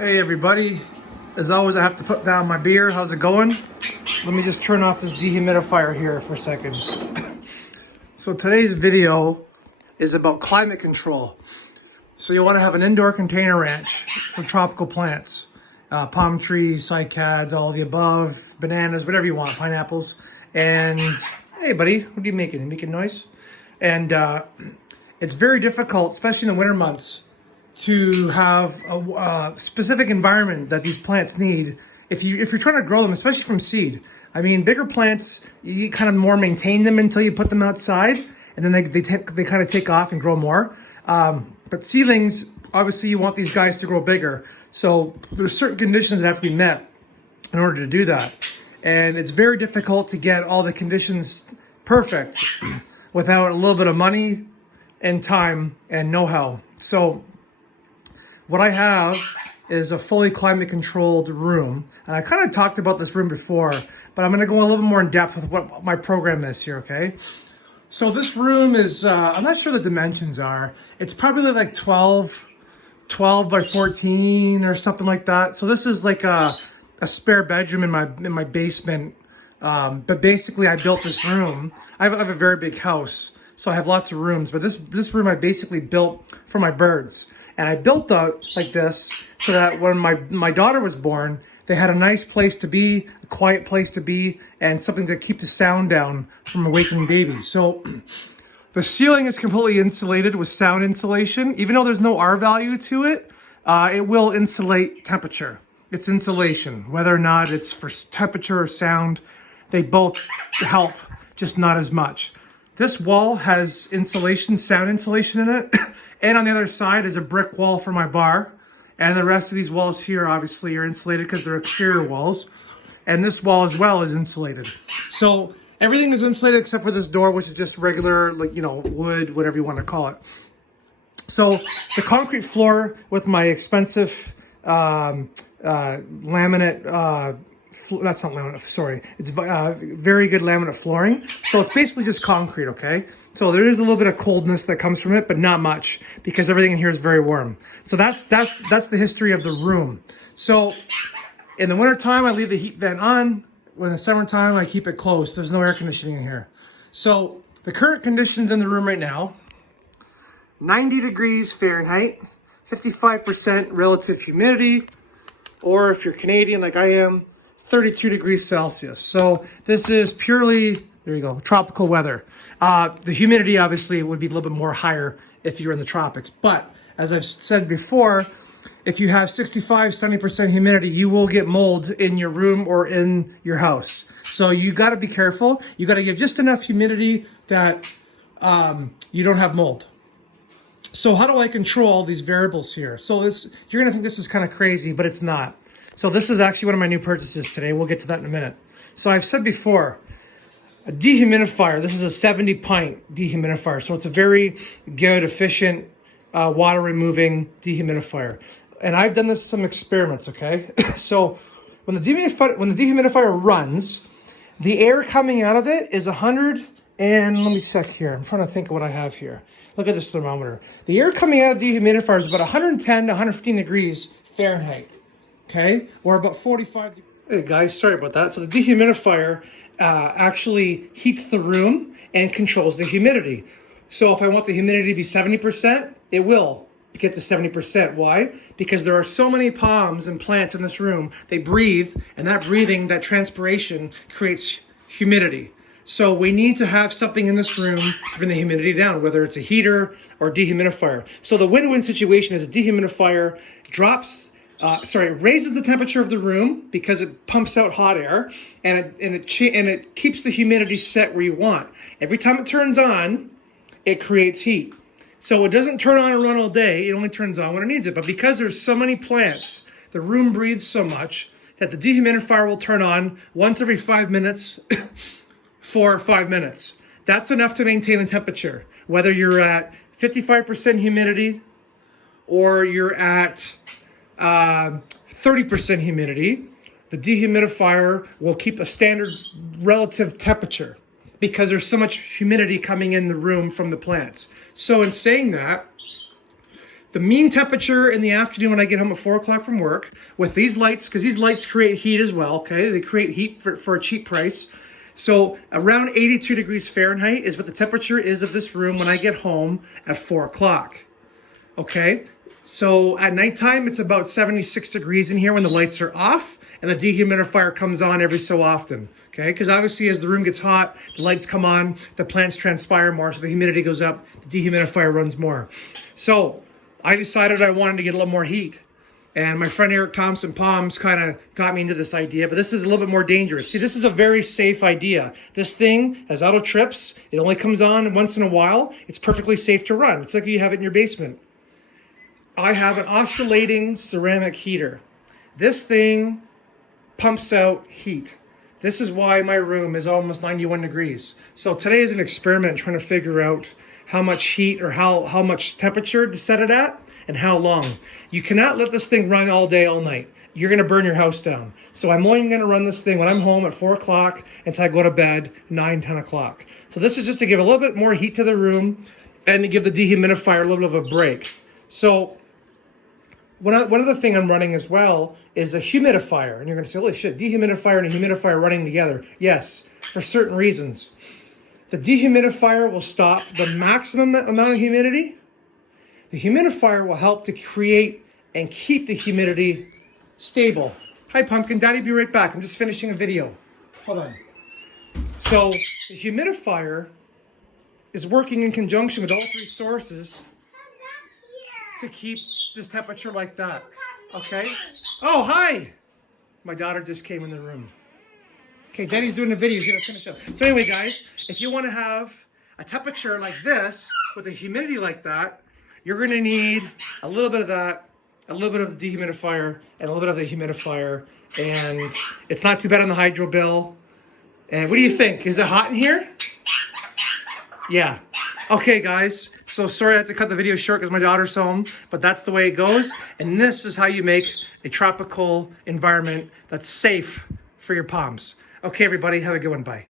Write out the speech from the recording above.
Hey everybody, as always I have to put down my beer. How's it going? Let me just turn off this dehumidifier here for a second. So today's video is about climate control. So you want to have an indoor container ranch for tropical plants. Palm trees, cycads, all of the above, bananas, whatever you want, pineapples. And hey buddy, what are you making? You making noise? And it's very difficult, especially in the winter months, to have a specific environment that these plants need if you're trying to grow them, especially from seed. I mean, bigger plants, you kind of more maintain them until you put them outside, and then they kind of take off and grow more. But seedlings, obviously you want these guys to grow bigger. So there's certain conditions that have to be met in order to do that. And it's very difficult to get all the conditions perfect without a little bit of money and time and know-how. So what I have is a fully climate controlled room. And I kind of talked about this room before, but I'm gonna go a little bit more in depth with what my program is here, okay? So this room is, I'm not sure the dimensions are. It's probably like 12 by 14 or something like that. So this is like a spare bedroom in my basement. But basically I built this room. I have a very big house, so I have lots of rooms, but this room I basically built for my birds. And I built out like this so that when my daughter was born, they had a nice place to be, a quiet place to be, and something to keep the sound down from awakening babies. So the ceiling is completely insulated with sound insulation. Even though there's no R value to it, it will insulate temperature. It's insulation, whether or not it's for temperature or sound, they both help, just not as much. This wall has insulation, sound insulation in it. And on the other side is a brick wall for my bar. And the rest of these walls here obviously are insulated because they're exterior walls. And this wall as well is insulated. So everything is insulated except for this door, which is just regular, like, you know, wood, whatever you want to call it. So the concrete floor with my expensive laminate, that's not laminate, sorry. It's very good laminate flooring. So it's basically just concrete, okay? So there is a little bit of coldness that comes from it, but not much because everything in here is very warm. So that's the history of the room. So in the wintertime, I leave the heat vent on. When the summertime, I keep it closed. There's no air conditioning in here. So the current conditions in the room right now, 90 degrees Fahrenheit, 55% relative humidity, or if you're Canadian like I am, 32 degrees Celsius. So this is purely, there you go, tropical weather. The humidity obviously would be a little bit more higher if you're in the tropics. But as I've said before, if you have 65, 70% humidity, you will get mold in your room or in your house. So you gotta be careful. You gotta give just enough humidity that you don't have mold. So how do I control all these variables here? So you're gonna think this is kind of crazy, but it's not. So this is actually one of my new purchases today. We'll get to that in a minute. So I've said before, a dehumidifier, this is a 70 pint dehumidifier. So it's a very good, efficient, water removing dehumidifier. And I've done some experiments, okay? So when the dehumidifier runs, the air coming out of it is 100 and, let me check here. I'm trying to think of what I have here. Look at this thermometer. The air coming out of the dehumidifier is about 110 to 115 degrees Fahrenheit, okay? Or about 45 degrees. Hey guys, sorry about that. So the dehumidifier actually heats the room and controls the humidity. So if I want the humidity to be 70%, it will get to 70%. Why? Because there are so many palms and plants in this room, they breathe, and that breathing, that transpiration creates humidity. So we need to have something in this room to bring the humidity down, whether it's a heater or dehumidifier. So the win-win situation is a dehumidifier raises the temperature of the room because it pumps out hot air, and it keeps the humidity set where you want. Every time it turns on, it creates heat. So it doesn't turn on and run all day. It only turns on when it needs it. But because there's so many plants, the room breathes so much that the dehumidifier will turn on once every 5 minutes for 5 minutes. That's enough to maintain the temperature, whether you're at 55% humidity or you're at 30% humidity. The dehumidifier will keep a standard relative temperature because there's so much humidity coming in the room from the plants. So in saying that, the mean temperature in the afternoon when I get home at 4 o'clock from work with these lights, because these lights create heat as well, okay? They create heat for a cheap price. So around 82 degrees Fahrenheit is what the temperature is of this room when I get home at 4 o'clock, okay? So at nighttime, it's about 76 degrees in here when the lights are off, and the dehumidifier comes on every so often, okay? Because obviously as the room gets hot, the lights come on, the plants transpire more, so the humidity goes up, the dehumidifier runs more. So I decided I wanted to get a little more heat. And my friend Eric Thompson Palms kind of got me into this idea, but this is a little bit more dangerous. See, this is a very safe idea. This thing has auto trips. It only comes on once in a while. It's perfectly safe to run. It's like you have it in your basement. I have an oscillating ceramic heater. This thing pumps out heat. This is why my room is almost 91 degrees. So today is an experiment trying to figure out how much heat or how much temperature to set it at and how long. You cannot let this thing run all day, all night. You're gonna burn your house down. So I'm only gonna run this thing when I'm home at 4 o'clock until I go to bed 9, 10 o'clock. So this is just to give a little bit more heat to the room and to give the dehumidifier a little bit of a break. So one other thing I'm running as well is a humidifier. And you're gonna say, holy shit, dehumidifier and a humidifier running together. Yes, for certain reasons. The dehumidifier will stop the maximum amount of humidity. The humidifier will help to create and keep the humidity stable. Hi, Pumpkin. Daddy, be right back. I'm just finishing a video. Hold on. So the humidifier is working in conjunction with all three sources to keep this temperature like that. Okay? Oh, hi! My daughter just came in the room. Okay, Daddy's doing a video. He's gonna finish up. So anyway, guys, if you want to have a temperature like this with a humidity like that, you're gonna need a little bit of that, a little bit of the dehumidifier, and a little bit of the humidifier. And it's not too bad on the hydro bill. And what do you think? Is it hot in here? Yeah. Okay, guys. So sorry I had to cut the video short because my daughter's home, but that's the way it goes. And this is how you make a tropical environment that's safe for your palms. Okay, everybody, have a good one. Bye.